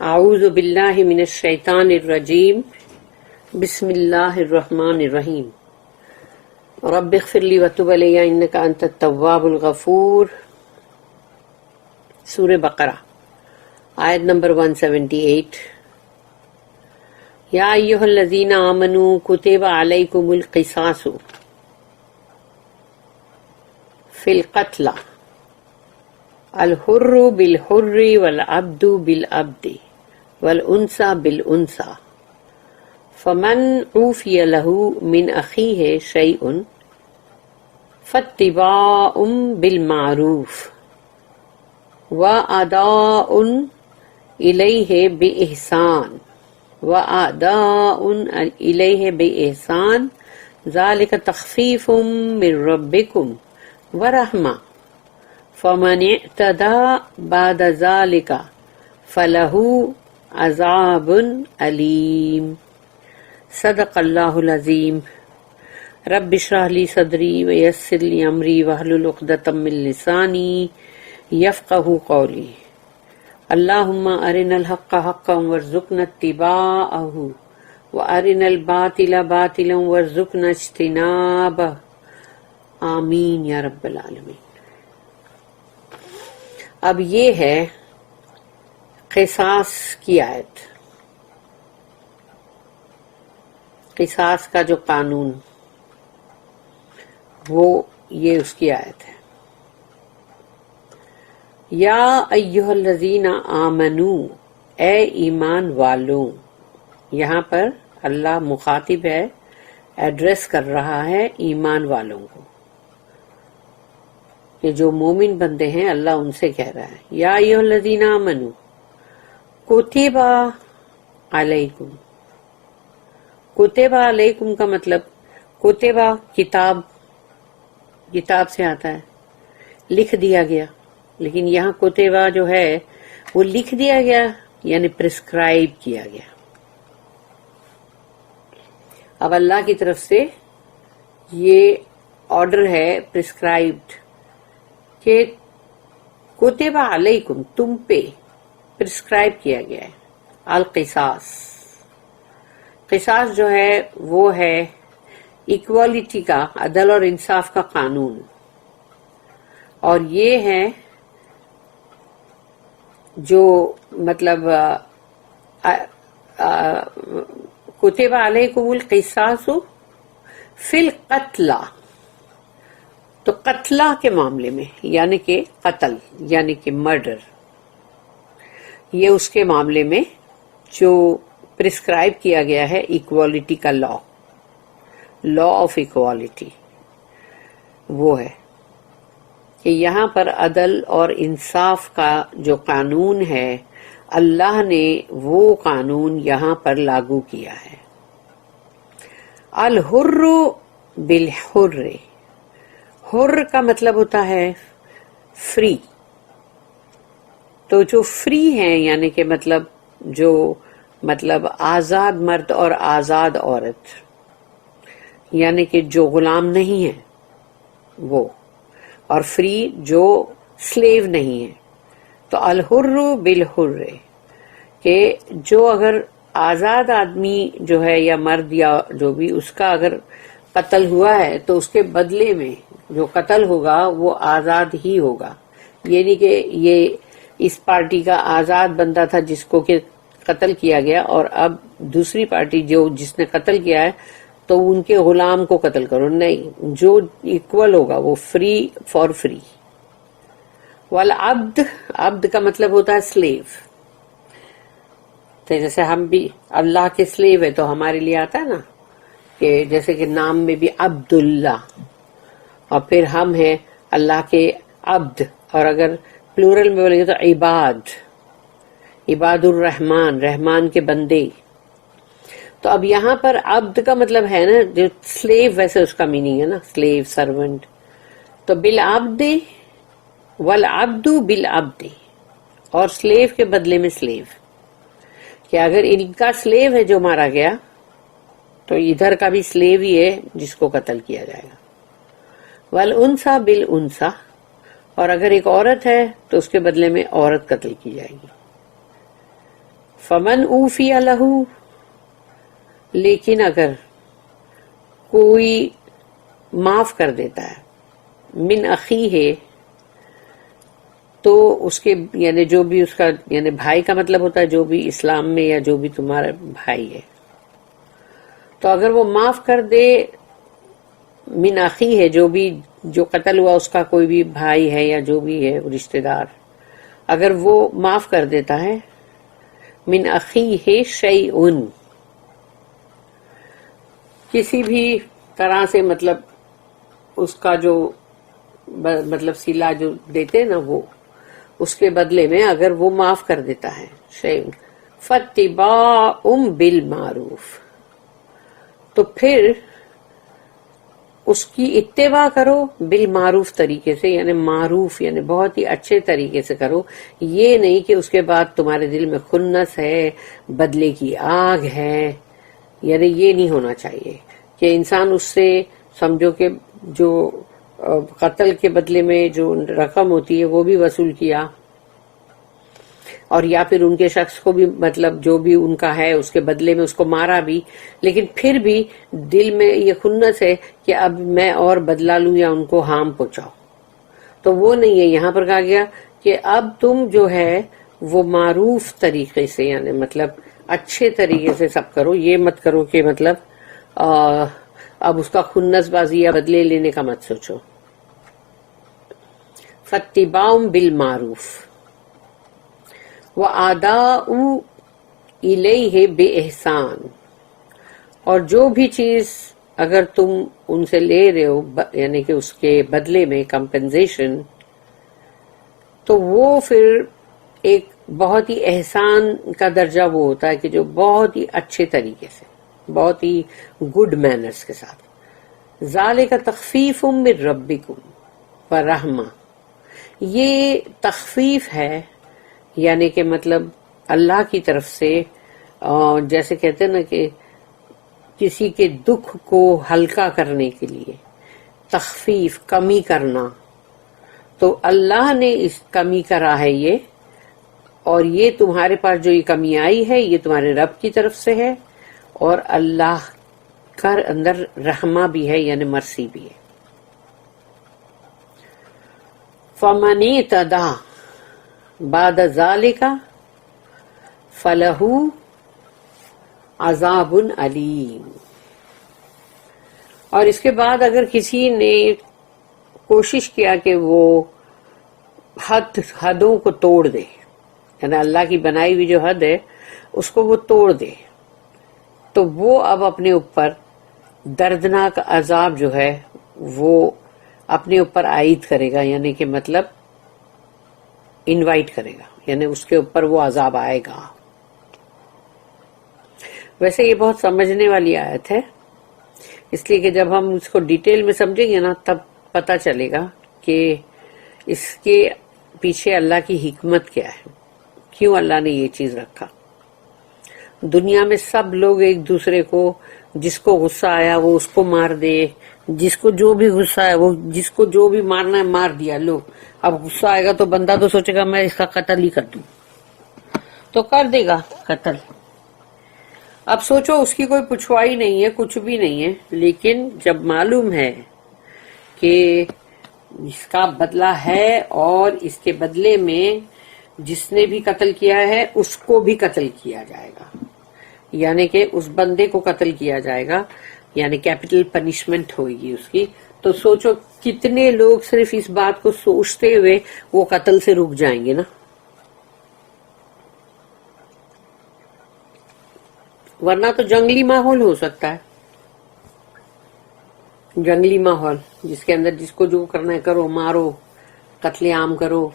اعوذ باللہ من الشیطان الرجیم بسم اللہ الرحمن الرحیم رب اغفر لی وتب علی انک انت التواب الغفور۔ سورہ بقرہ آیت نمبر 178۔ یا ایھا الذین آمنوا کتب علیکم القصاص فی القتلى الحر بالحر والعبد بالعبد والانثى بالانثى فمن عوفی له من اخیہ شیء فاتباع بالمعروف واداء الیہ بإحسان الیہ بإحسان ذلک تخفیف من ربکم ورحمہ فمن اعتدى بعد ذلك فله عذاب علیم۔ صدق اللہ العظیم۔ رب اشرح لی صدری ویسر لی امری واحلل عقدۃ من لسانی یفقہوا قولی۔ اللہم ارنا الحق حقا وارزقنا اتباعہ وارنا الباطل باطلا وارزقنا اجتنابہ، آمین یا رب العالمین۔ اب یہ ہے قصاص کی آیت، قصاص کا جو قانون وہ یہ اس کی آیت ہے۔ یا ایھا الذین آمنو، اے ایمان والوں۔ یہاں پر اللہ مخاطب ہے، ایڈریس کر رہا ہے ایمان والوں کو، کہ جو مومن بندے ہیں اللہ ان سے کہہ رہا ہے یا ایھا الذین آمنو کتب علیکم۔ کتب علیکم کا مطلب کتب کتاب، کتاب سے آتا ہے، لکھ دیا گیا، لیکن یہاں کتب جو ہے وہ لکھ دیا گیا یعنی پرسکرائب کیا گیا۔ اب اللہ کی طرف سے یہ آرڈر ہے پرسکرائبڈ کہ کتب علیکم، تم پہ پرسکرائب کیا گیا ہے القصاص۔ قصاص جو ہے وہ ہے ایکوالٹی کا، عدل اور انصاف کا قانون، اور یہ ہے جو مطلب کتب علیکم القصاص فی القتلى، تو قتلہ کے معاملے میں یعنی کہ قتل یعنی کہ مرڈر، یہ اس کے معاملے میں جو پرسکرائب کیا گیا ہے ایکوالٹی کا لا آف ایکوالٹی، وہ ہے کہ یہاں پر عدل اور انصاف کا جو قانون ہے اللہ نے وہ قانون یہاں پر لاگو کیا ہے۔ الحر بالحر، حر کا مطلب ہوتا ہے فری، تو جو فری ہیں یعنی کہ مطلب آزاد مرد اور آزاد عورت، یعنی کہ جو غلام نہیں ہے وہ، اور فری جو سلیو نہیں ہے، تو الحر بالحر، کہ جو اگر آزاد آدمی جو ہے یا مرد یا جو بھی اس کا اگر قتل ہوا ہے تو اس کے بدلے میں جو قتل ہوگا وہ آزاد ہی ہوگا، یعنی کہ یہ اس پارٹی کا آزاد بندہ تھا جس کو کہ قتل کیا گیا، اور اب دوسری پارٹی جس نے قتل کیا ہے تو ان کے غلام کو قتل کرو، نہیں، جو ایکول ہوگا وہ فری فار فری۔ والعبد، عبد کا مطلب ہوتا ہے سلیو، تو جیسے ہم بھی اللہ کے سلیو ہے تو ہمارے لیے آتا ہے نا کہ جیسے کہ نام میں بھی عبداللہ، اور پھر ہم ہیں اللہ کے عبد، اور اگر پلورل میں بولیں گے تو عباد الرحمن، رحمان کے بندے۔ تو اب یہاں پر عبد کا مطلب ہے نا جو سلیو، ویسے اس کا میننگ ہے نا سلیو، سرونٹ، تو بالعبد والعبد بالعبد، اور سلیو کے بدلے میں سلیو، کہ اگر ان کا سلیو ہے جو مارا گیا تو ادھر کا بھی سلیو ہی ہے جس کو قتل کیا جائے گا۔ والانثى بالانثى، اور اگر ایک عورت ہے تو اس کے بدلے میں عورت قتل کی جائے گی۔ فمن اوفی لہ، لیکن اگر کوئی معاف کر دیتا ہے من اخیہ، تو اس کے یعنی جو بھی اس کا یعنی بھائی کا مطلب ہوتا ہے جو بھی اسلام میں یا جو بھی تمہارا بھائی ہے، تو اگر وہ معاف کر دے من اخیہ جو قتل ہوا اس کا کوئی بھی بھائی ہے یا جو بھی ہے رشتہ دار، اگر وہ معاف کر دیتا ہے من اخیہ شیئن، کسی بھی طرح سے مطلب اس کا جو مطلب صلہ جو دیتے نا وہ اس کے بدلے میں اگر وہ معاف کر دیتا ہے شیئن فاتباع بالمعروف، تو پھر اس کی اتباع کرو بالمعروف طریقے سے، یعنی معروف یعنی بہت ہی اچھے طریقے سے کرو، یہ نہیں کہ اس کے بعد تمہارے دل میں خنس ہے، بدلے کی آگ ہے، یعنی یہ نہیں ہونا چاہیے کہ انسان اس سے سمجھو کہ جو قتل کے بدلے میں جو رقم ہوتی ہے وہ بھی وصول کیا، اور یا پھر ان کے شخص کو بھی مطلب جو بھی ان کا ہے اس کے بدلے میں اس کو مارا بھی، لیکن پھر بھی دل میں یہ خنس ہے کہ اب میں اور بدلہ لوں یا ان کو ہارم پہنچاؤ، تو وہ نہیں ہے۔ یہاں پر کہا گیا کہ اب تم جو ہے وہ معروف طریقے سے یعنی مطلب اچھے طریقے سے سب کرو، یہ مت کرو کہ مطلب اب اس کا خنس بازی یا بدلے لینے کا مت سوچو۔ فاتباع بالمعروف وَآدَاءُ إِلَيْهِ بِإِحْسَان، اور جو بھی چیز اگر تم ان سے لے رہے ہو یعنی کہ اس کے بدلے میں کمپنزیشن، تو وہ پھر ایک بہت ہی احسان کا درجہ وہ ہوتا ہے کہ جو بہت ہی اچھے طریقے سے بہت ہی گڈ مینرز کے ساتھ۔ ذَلِكَ تَخْفِيفٌ مِّن رَبِّكُمْ وَرَحْمَةٌ، یہ تخفیف ہے یعنی کہ مطلب اللہ کی طرف سے، جیسے کہتے ہیں نا کہ کسی کے دکھ کو ہلکا کرنے کے لیے تخفیف کمی کرنا، تو اللہ نے اس کمی کرا ہے یہ، اور یہ تمہارے پاس جو یہ کمی آئی ہے یہ تمہارے رب کی طرف سے ہے، اور اللہ کا اندر رحمہ بھی ہے یعنی مرسی بھی ہے۔ فَمَنِ اعْتَدَىٰ بعد ذالک فلہ عذاب علیم، اور اس کے بعد اگر کسی نے کوشش کیا کہ وہ حدوں کو توڑ دے، یعنی اللہ کی بنائی ہوئی جو حد ہے اس کو وہ توڑ دے، تو وہ اب اپنے اوپر دردناک عذاب جو ہے وہ اپنے اوپر عائد کرے گا، یعنی کہ مطلب انوائٹ کرے گا، یعنی اس کے اوپر وہ عذاب آئے گا۔ ویسے یہ بہت سمجھنے والی آیت ہے، اس لیے کہ جب ہم اس کو ڈیٹیل میں سمجھیں گے نا تب پتہ چلے گا کہ اس کے پیچھے اللہ کی حکمت کیا ہے، کیوں اللہ نے یہ چیز رکھا۔ دنیا میں سب لوگ ایک دوسرے کو، جس کو غصہ آیا وہ اس کو مار دے، جس کو جو بھی غصہ ہے وہ جس کو جو بھی مارنا ہے مار دیا، لو اب غصہ آئے گا تو بندہ تو سوچے گا میں اس کا قتل ہی کر دوں، تو کر دے گا قتل۔ اب سوچو اس کی کوئی پچھوائی نہیں ہے، کچھ بھی نہیں ہے، لیکن جب معلوم ہے کہ اس کا بدلہ ہے اور اس کے بدلے میں جس نے بھی قتل کیا ہے اس کو بھی قتل کیا جائے گا، یعنی کہ اس بندے کو قتل کیا جائے گا، یعنی کیپٹل پنشمنٹ ہوئے گی اس کی، تو سوچو کتنے لوگ صرف اس بات کو سوچتے ہوئے وہ قتل سے رک جائیں گے نا۔ ورنہ تو جنگلی ماحول ہو سکتا ہے، جنگلی ماحول جس کے اندر جس کو جو کرنا ہے کرو، مارو، قتل عام کرو،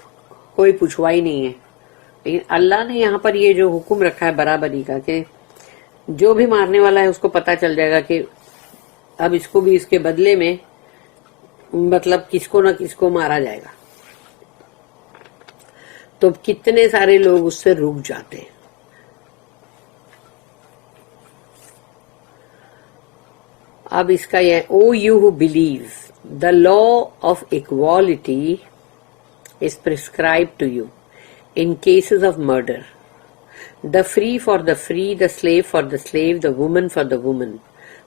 کوئی پچھوائی نہیں ہے۔ لیکن اللہ نے یہاں پر یہ جو حکم رکھا ہے برابری کا کہ جو بھی مارنے والا ہے اس کو پتا چل جائے گا کہ اب اس کو بھی اس کے بدلے میں مطلب کس کو نہ کس کو مارا جائے گا، تو کتنے سارے لوگ اس سے رک جاتے ہیں۔ اب اس کا یہ او یو ہو بلیو the law of equality is prescribed to you in cases of murder. the free for the free, the slave for the slave, the woman for the woman.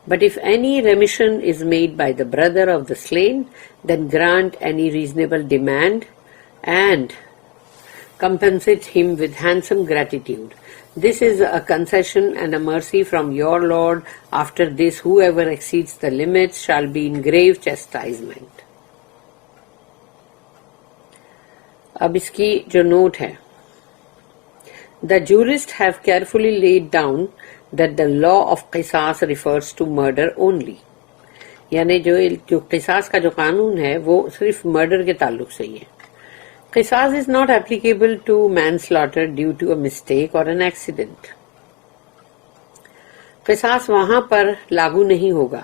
But if any remission is made by the brother of the slain, then grant any reasonable demand and compensate him with handsome gratitude. This is a concession and a mercy from your Lord. After this, whoever exceeds the limits shall be in grave chastisement. اب اس کی جو note ہے, the jurists have carefully laid down that the law of قصاص refers to murder only. یعنی جو قصاص کا جو قانون ہے وہ صرف مرڈر کے تعلق سے ہی ہے. قصاص is not applicable to manslaughter due to a mistake or an accident. قصاص وہاں پر لاگو نہیں ہوگا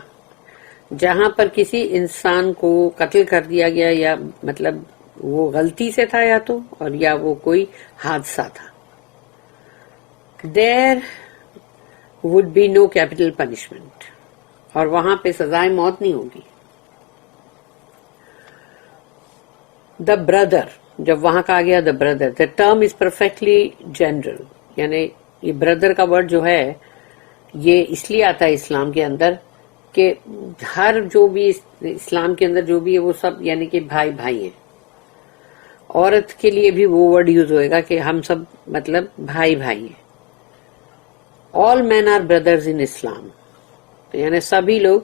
جہاں پر کسی انسان کو قتل کر دیا گیا, یا مطلب وہ غلطی سے تھا یا تو, اور یا وہ کوئی حادثہ تھا. There would be no capital punishment, اور وہاں پہ سزائے موت نہیں ہوگی. The brother, جب وہاں کہا گیا the brother, the term is perfectly general. یعنی یہ brother کا ورڈ جو ہے یہ اس لیے آتا ہے اسلام کے اندر کہ ہر جو بھی اسلام کے اندر جو بھی ہے وہ سب یعنی کہ بھائی بھائی ہیں. عورت کے لیے بھی وہ ورڈ یوز ہوئے گا کہ ہم سب مطلب بھائی بھائی ہیں. All men are brothers in Islam. یعنی سبھی لوگ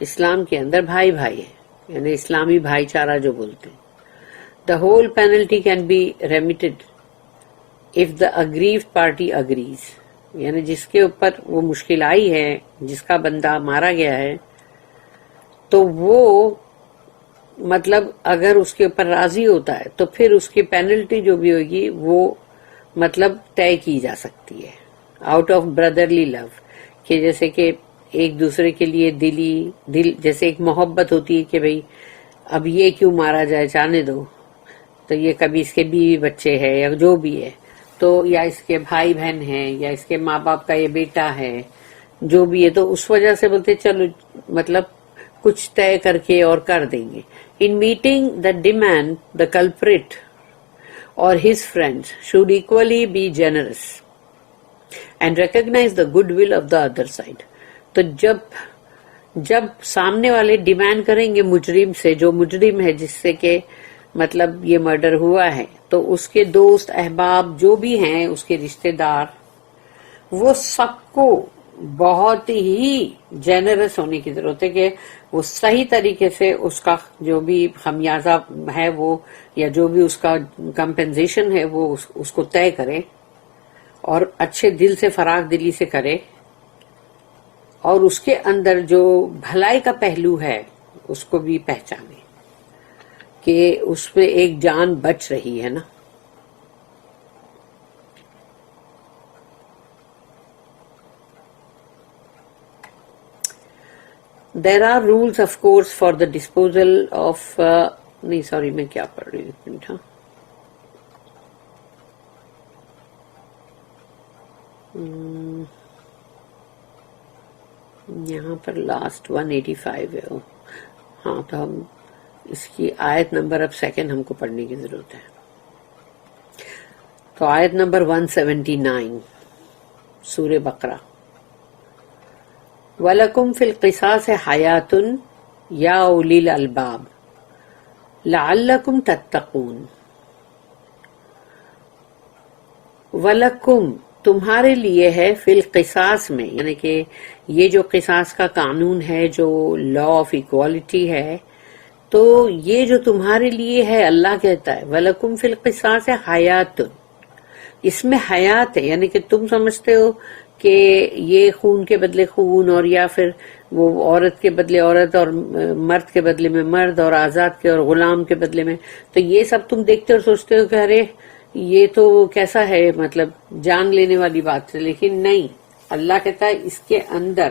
اسلام کے اندر بھائی بھائی ہیں, یعنی اسلامی بھائی چارہ جو بولتے ہیں. The whole penalty can be remitted if the aggrieved party agrees. یعنی جس کے اوپر وہ مشکل آئی ہے, جس کا بندہ مارا گیا ہے, تو وہ مطلب اگر اس کے اوپر راضی ہوتا ہے تو پھر اس کی پینلٹی جو بھی ہوگی وہ مطلب طے کی جا سکتی ہے آؤٹ آف برادرلی لو. کہ جیسے کہ ایک دوسرے کے لیے دل جیسے ایک محبت ہوتی ہے کہ بھئی اب یہ کیوں مارا جائے, جانے دو, تو یہ کبھی اس کے بیوی بچے ہے یا جو بھی ہے, تو یا اس کے بھائی بہن ہیں, یا اس کے ماں باپ کا یہ بیٹا ہے, جو بھی ہے, تو اس وجہ سے بولتے چلو مطلب کچھ طے کر کے اور کر دیں گے. In meeting the demand, the culprit or his friends should equally be generous and recognize the goodwill of the other side. تو جب سامنے والے ڈیمانڈ کریں گے مجرم سے, جو مجرم ہے جس سے کہ مطلب یہ مرڈر ہوا ہے, تو اس کے دوست احباب جو بھی ہیں, اس کے رشتہ دار, وہ سب کو بہت ہی جینرس ہونے کی ضرورت ہے کہ وہ صحیح طریقے سے اس کا جو بھی خمیازہ ہے وہ, یا جو بھی اس کا کمپنسیشن ہے وہ اس کو طے کرے, اور اچھے دل سے فراخ دلی سے کرے, اور اس کے اندر جو بھلائی کا پہلو ہے اس کو بھی پہچانے کہ اس میں ایک جان بچ رہی ہے نا. There are rules of course for the disposal of نہیں سوری میں کیا پڑھ رہی ہوں, یہاں پر لاسٹ 185 ہے. ہاں تو ہم اس کی آیت نمبر اب سیکنڈ ہم کو پڑھنے کی ضرورت ہے. تو آیت نمبر 179 سورہ بقرہ. وَلَكُمْ فِي الْقِصَاصِ حَيَاتٌ يَا أُولِي الْأَلْبَابِ لَعَلَّكُمْ تَتَّقُونَ. وَلَكُمْ تمہارے لیے ہے فی القصاص میں, یعنی کہ یہ جو قصاص کا قانون ہے, جو لا آف ایکوالٹی ہے, تو یہ جو تمہارے لیے ہے اللہ کہتا ہے وَلَكُمْ فِي الْقِصَاصِ حَيَاتٌ, اس میں حیات ہے. یعنی کہ تم سمجھتے ہو کہ یہ خون کے بدلے خون, اور یا پھر وہ عورت کے بدلے عورت, اور مرد کے بدلے میں مرد, اور آزاد کے اور غلام کے بدلے میں, تو یہ سب تم دیکھتے اور سوچتے ہو کہ ارے یہ تو کیسا ہے, مطلب جان لینے والی بات ہے. لیکن نہیں, اللہ کہتا ہے اس کے اندر,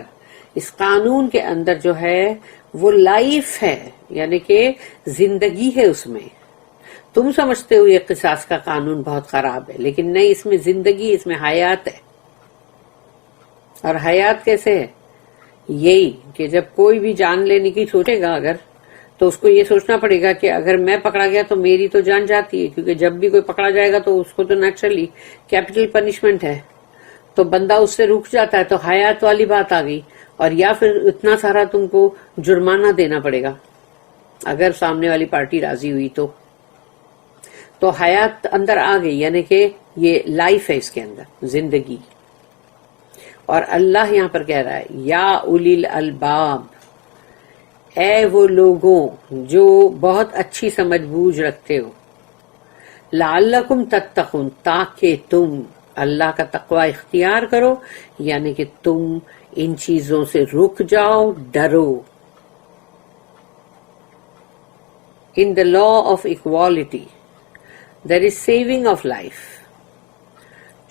اس قانون کے اندر جو ہے وہ لائف ہے, یعنی کہ زندگی ہے اس میں. تم سمجھتے ہو یہ قصاص کا قانون بہت خراب ہے, لیکن نہیں, اس میں زندگی, اس میں حیات ہے. اور حیات کیسے ہے؟ یہی کہ جب کوئی بھی جان لینے کی سوچے گا اگر, تو اس کو یہ سوچنا پڑے گا کہ اگر میں پکڑا گیا تو میری تو جان جاتی ہے, کیونکہ جب بھی کوئی پکڑا جائے گا تو اس کو تو نیچرلی کیپٹل پنشمنٹ ہے. تو بندہ اس سے رک جاتا ہے، تو حیات والی بات آ گئی، اور یا پھر اتنا سارا تم کو جرمانہ دینا پڑے گا اگر سامنے والی پارٹی راضی ہوئی تو حیات اندر آ گئی، یعنی کہ یہ لائف ہے اس کے اندر، زندگی. اور اللہ یہاں پر کہہ رہا ہے یا اولی الالباب، اے وہ لوگوں جو بہت اچھی سمجھ بوجھ رکھتے ہو، لعلکم تتقون، تاکہ تم اللہ کا تقوی اختیار کرو، یعنی کہ تم ان چیزوں سے رک جاؤ، ڈرو. In the law of equality, there is saving of life.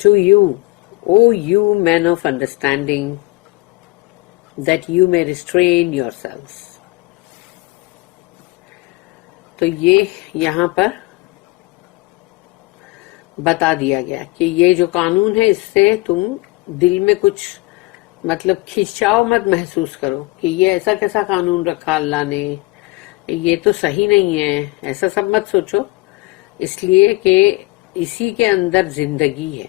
To you, O you men of understanding, that you may restrain yourselves. تو یہ یہاں پر بتا دیا گیا کہ یہ جو قانون ہے اس سے تم دل میں کچھ مطلب کھنچاؤ مت محسوس کرو کہ یہ ایسا کیسا قانون رکھا اللہ نے، یہ تو صحیح نہیں ہے، ایسا سب مت سوچو، اس لیے کہ اسی کے اندر زندگی ہے.